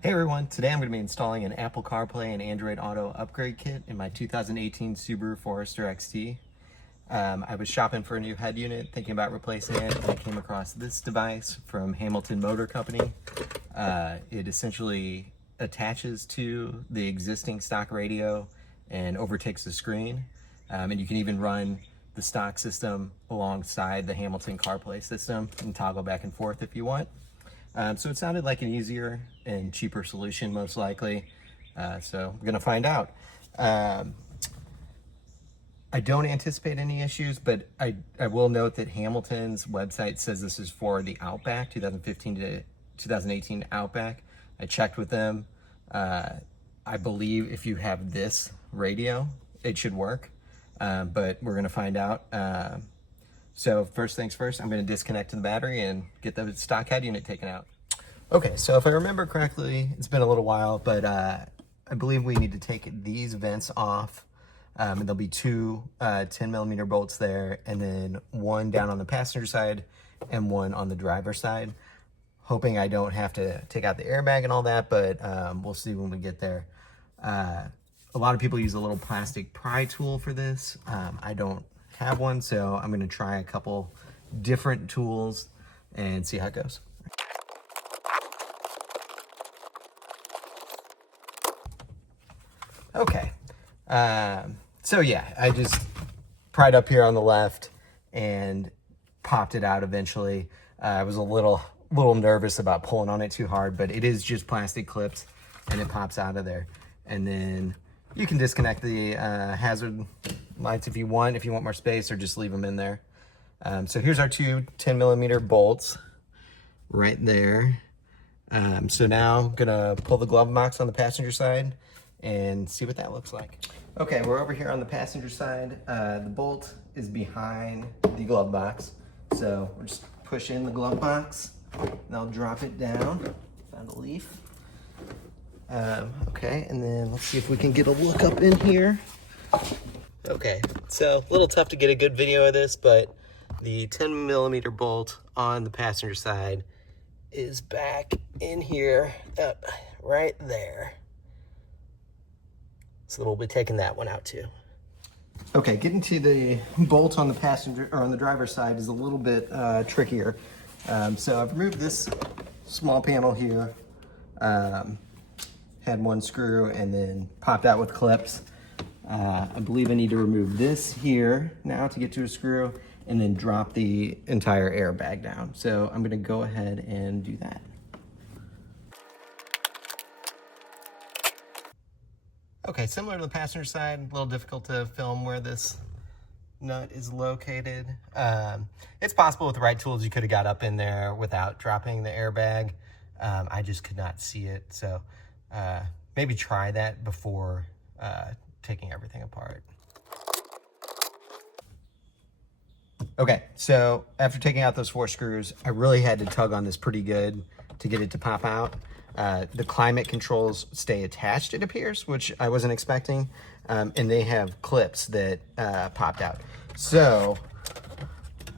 Hey everyone, today I'm going to be installing an Apple CarPlay and Android Auto upgrade kit in my 2018 Subaru Forester XT. I was shopping for a new head unit, thinking about replacing it, and I came across this device from Hamilton Motor Company. It essentially attaches to the existing stock radio and overtakes the screen, and you can even run the stock system alongside the Hamilton CarPlay system and toggle back and forth if you want. So it sounded like an easier and cheaper solution, most likely. So we're gonna find out. I don't anticipate any issues, but I will note that Hamilton's website says this is for the Outback, 2015 to 2018 Outback. I checked with them. I believe if you have this radio, it should work, but we're gonna find out. So first things first, I'm going to disconnect the battery and get the stock head unit taken out. Okay, so if I remember correctly, it's been a little while, but I believe we need to take these vents off. And there'll be two 10mm bolts there, and then one down on the passenger side and one on the driver's side. Hoping I don't have to take out the airbag and all that, but we'll see when we get there. A lot of people use a little plastic pry tool for this. I don't have one, so I'm going to try a couple different tools and see how it goes. Okay, so yeah, I just pried up here on the left and popped it out eventually. I was a little nervous about pulling on it too hard, but it is just plastic clips and it pops out of there. And then you can disconnect the hazard lights if you want more space, or just leave them in there. So here's our two 10mm bolts right there. So now I'm gonna pull the glove box on the passenger side and see what that looks like. Okay, we're over here on the passenger side. The bolt is behind the glove box. So we'll just push in the glove box and I'll drop it down. Found a leaf. Okay, and then let's see if we can get a look up in here. Okay, so a little tough to get a good video of this, but the 10mm bolt on the passenger side is back in here, right there. So we'll be taking that one out too. Okay, getting to the bolt on the passenger or on the driver's side is a little bit trickier. So I've removed this small panel here. Had one screw and then popped out with clips. I believe I need to remove this here now to get to a screw and then drop the entire airbag down. So I'm gonna go ahead and do that. Okay, similar to the passenger side, a little difficult to film where this nut is located. It's possible with the right tools you could have got up in there without dropping the airbag. I just could not see it, so maybe try that before taking everything apart. Okay, so after taking out those 4 screws, I really had to tug on this pretty good to get it to pop out. The climate controls stay attached, it appears, which I wasn't expecting, and they have clips that popped out. So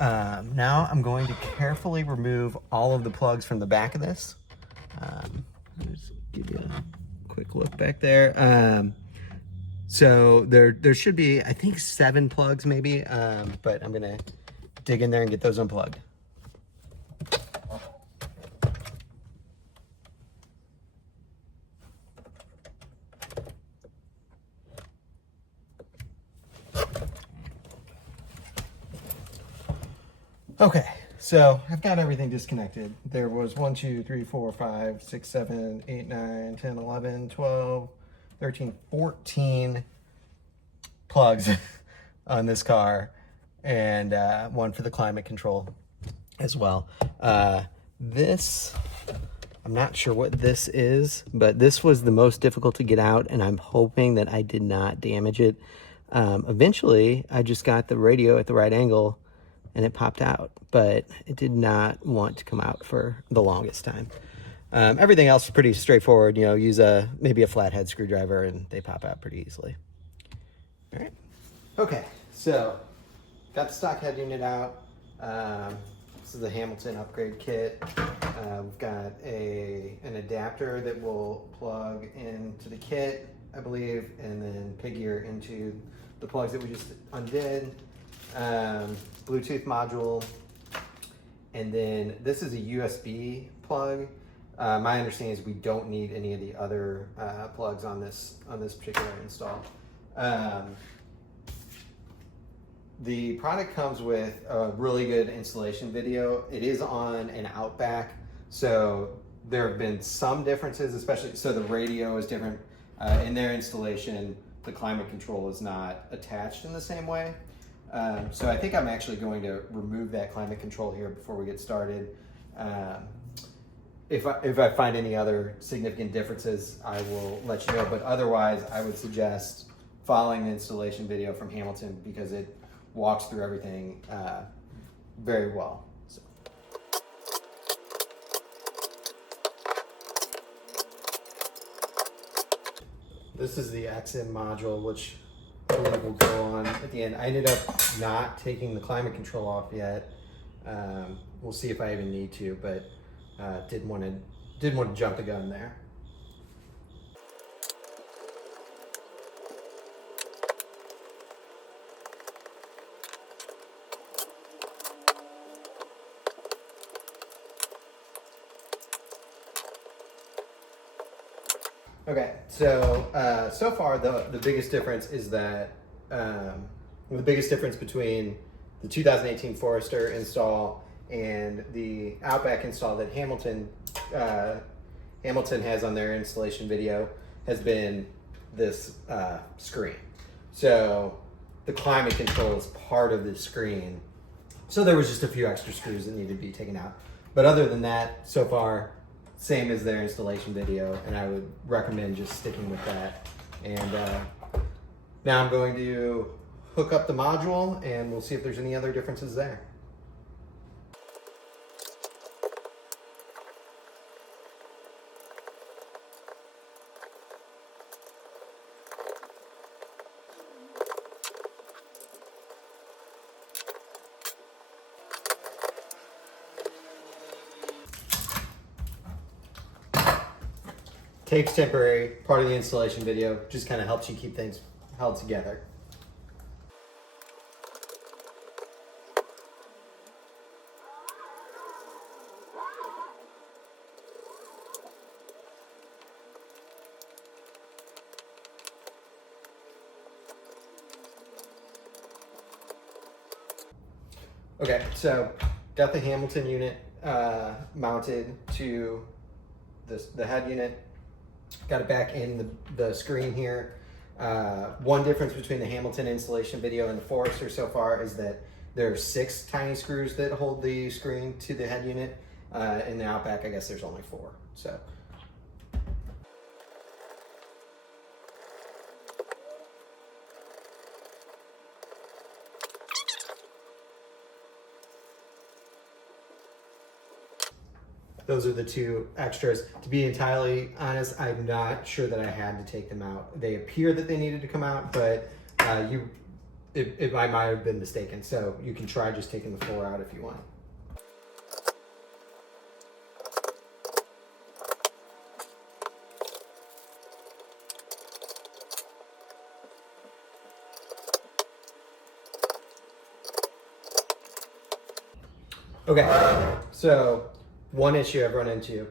now I'm going to carefully remove all of the plugs from the back of this. Just give you a quick look back there. So there should be, I think, 7 plugs maybe, but I'm gonna dig in there and get those unplugged. Okay, so I've got everything disconnected. There was 1, 2, 3, 4, 5, 6, 7, 8, 9, 10, 11, 12, 13, 14 plugs on this car, and one for the climate control as well. This, I'm not sure what this is, but this was the most difficult to get out, and I'm hoping that I did not damage it. Eventually, I just got the radio at the right angle and it popped out, but it did not want to come out for the longest time. Everything else is pretty straightforward. You know, use maybe a flathead screwdriver and they pop out pretty easily. All right. Okay, so got the stock head unit out. This is the Hamilton upgrade kit. We've got an adapter that will plug into the kit, I believe, and then pig ear into the plugs that we just undid. Bluetooth module, and then this is a USB plug. My understanding is we don't need any of the other plugs on this particular install. The product comes with a really good installation video. It is on an Outback, so there have been some differences, especially, so the radio is different. In their installation, the climate control is not attached in the same way. So I think I'm actually going to remove that climate control here before we get started. If I find any other significant differences, I will let you know, but otherwise I would suggest following the installation video from Hamilton because it walks through everything very well. So. This is the XM module, which I believe will go on at the end. I ended up not taking the climate control off yet. We'll see if I even need to, but didn't want to jump the gun there. Okay, so so far the biggest difference is that the biggest difference between the 2018 Forester install and the Outback install that Hamilton has on their installation video has been this screen. So the climate control is part of the screen. So there was just a few extra screws that needed to be taken out. But other than that, so far, same as their installation video, and I would recommend just sticking with that. And now I'm going to hook up the module and we'll see if there's any other differences there. Tape's temporary, part of the installation video, just kind of helps you keep things held together. Okay, so got the Hamilton unit mounted to the head unit. Got it back in the screen here. One difference between the Hamilton installation video and the Forester so far is that there are 6 tiny screws that hold the screen to the head unit. In the Outback, I guess there's only 4. So. Those are the 2 extras. To be entirely honest, I'm not sure that I had to take them out. They appear that they needed to come out, but I might have been mistaken. So you can try just taking the 4 out if you want. Okay, so one issue I've run into,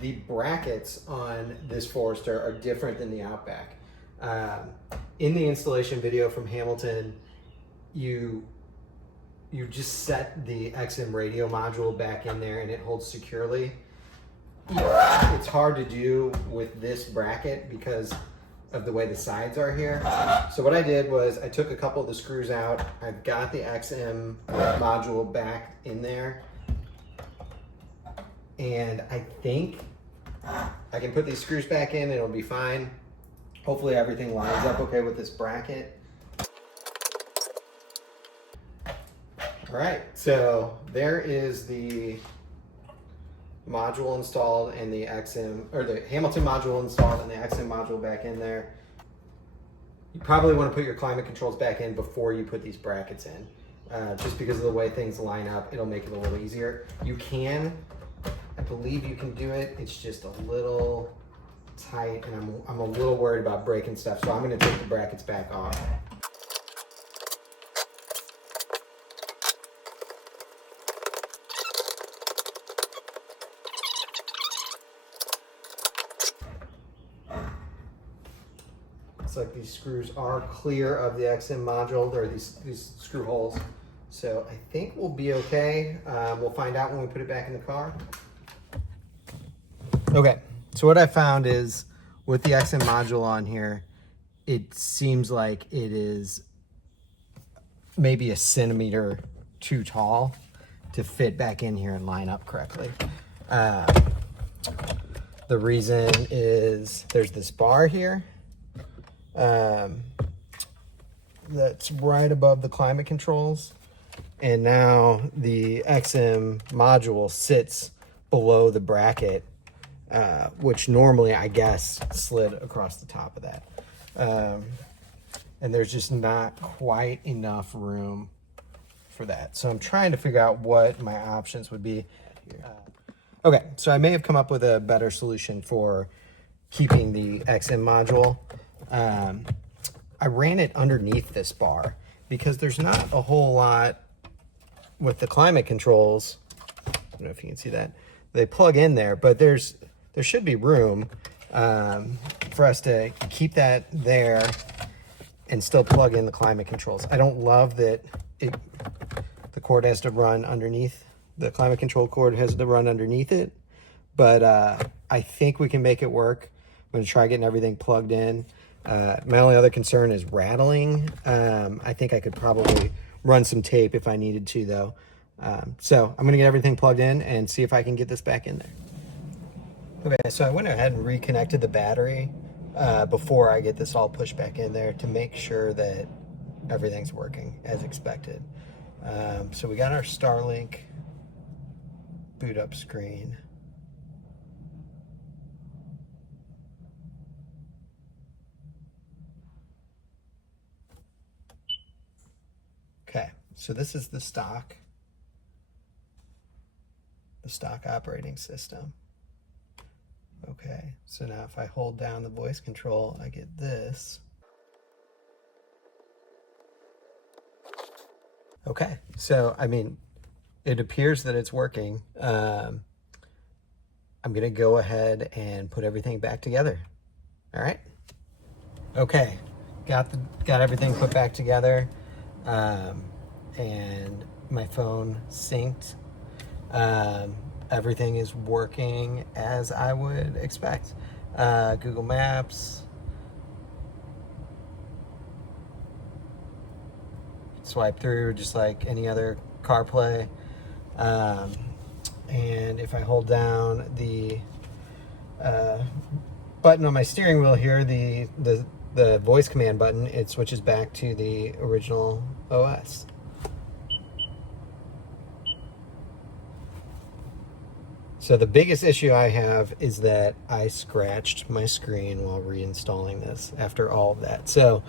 the brackets on this Forester are different than the Outback. In the installation video from Hamilton, you just set the XM radio module back in there and it holds securely. It's hard to do with this bracket because of the way the sides are here. So what I did was I took a couple of the screws out. I've got the XM module back in there. And I think I can put these screws back in and it'll be fine. Hopefully everything lines up okay with this bracket. All right, so there is the module installed and the XM, or the Hamilton module installed and the XM module back in there. You probably want to put your climate controls back in before you put these brackets in. just because of the way things line up, it'll make it a little easier. You can, I believe you can do it. It's just a little tight, and I'm a little worried about breaking stuff, so I'm going to take the brackets back off. Looks like these screws are clear of the XM module. There are these screw holes, so I think we'll be okay. We'll find out when we put it back in the car. Okay, so what I found is with the XM module on here, it seems like it is maybe a centimeter too tall to fit back in here and line up correctly. The reason is there's this bar here that's right above the climate controls, and now the XM module sits below the bracket, which normally I guess slid across the top of that, and there's just not quite enough room for that. So I'm trying to figure out what my options would be. Okay, so I may have come up with a better solution for keeping the XM module. I ran it underneath this bar because there's not a whole lot with the climate controls. I don't know if you can see that. They plug in there, but there should be room for us to keep that there and still plug in the climate controls. I don't love that the cord has to run underneath. The climate control cord has to run underneath it, but I think we can make it work. I'm gonna try getting everything plugged in. My only other concern is rattling. I think I could probably run some tape if I needed to, though. So I'm gonna get everything plugged in and see if I can get this back in there. Okay, so I went ahead and reconnected the battery before I get this all pushed back in there to make sure that everything's working as expected. So we got our Starlink boot up screen. Okay, so this is the stock operating system. Okay, so now if I hold down the voice control, I get this. Okay, so I mean, it appears that it's working. I'm gonna go ahead and put everything back together. All right. Okay, got everything put back together, and my phone synced. Everything is working as I would expect. Google Maps. Swipe through just like any other CarPlay. And if I hold down the button on my steering wheel here, the voice command button, it switches back to the original OS. So the biggest issue I have is that I scratched my screen while reinstalling this after all of that. So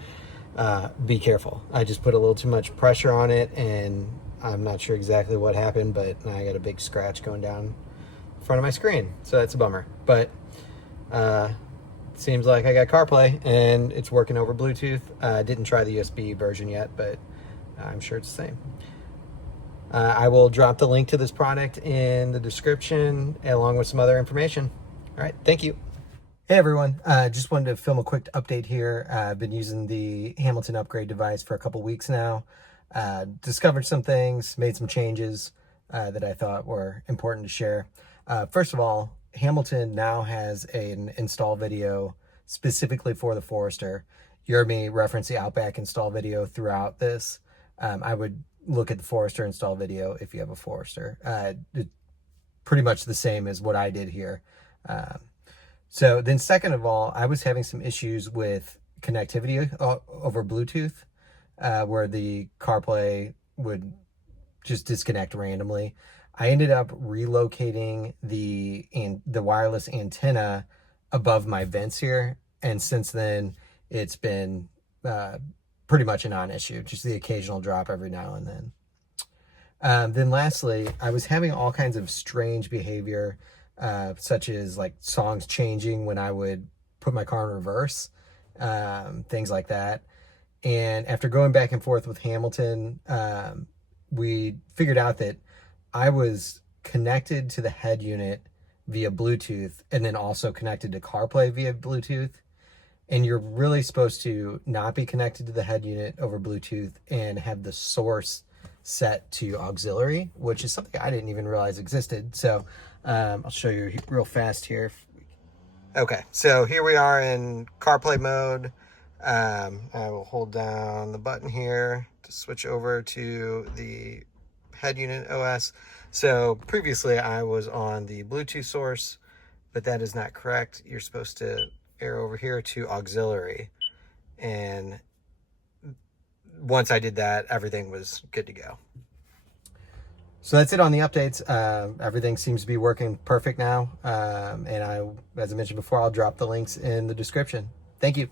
be careful. I just put a little too much pressure on it, and I'm not sure exactly what happened, but now I got a big scratch going down in front of my screen. So that's a bummer. But seems like I got CarPlay and it's working over Bluetooth. I didn't try the USB version yet, but I'm sure it's the same. I will drop the link to this product in the description along with some other information. All right, thank you. Hey everyone, just wanted to film a quick update here. I've been using the Hamilton upgrade device for a couple weeks now. Discovered some things, made some changes that I thought were important to share. First of all, Hamilton now has an install video specifically for the Forester. You heard me reference the Outback install video throughout this. I would look at the Forester install video if you have a Forester. Pretty much the same as what I did here. So then second of all, I was having some issues with connectivity over Bluetooth, where the CarPlay would just disconnect randomly. I ended up relocating the wireless antenna above my vents here, and since then it's been pretty much a non-issue, just the occasional drop every now and then. Then lastly, I was having all kinds of strange behavior, such as like songs changing when I would put my car in reverse, things like that. And after going back and forth with Hamilton, we figured out that I was connected to the head unit via Bluetooth and then also connected to CarPlay via Bluetooth. And you're really supposed to not be connected to the head unit over Bluetooth and have the source set to auxiliary, which is something I didn't even realize existed. So I'll show you real fast here. Okay, so here we are in CarPlay mode. I will hold down the button here to switch over to the head unit OS. So previously I was on the Bluetooth source, but that is not correct. You're supposed to arrow over here to auxiliary, and once I did that, everything was good to go. So that's it on the updates. Everything seems to be working perfect now, and as I mentioned before, I'll drop the links in the description. Thank you.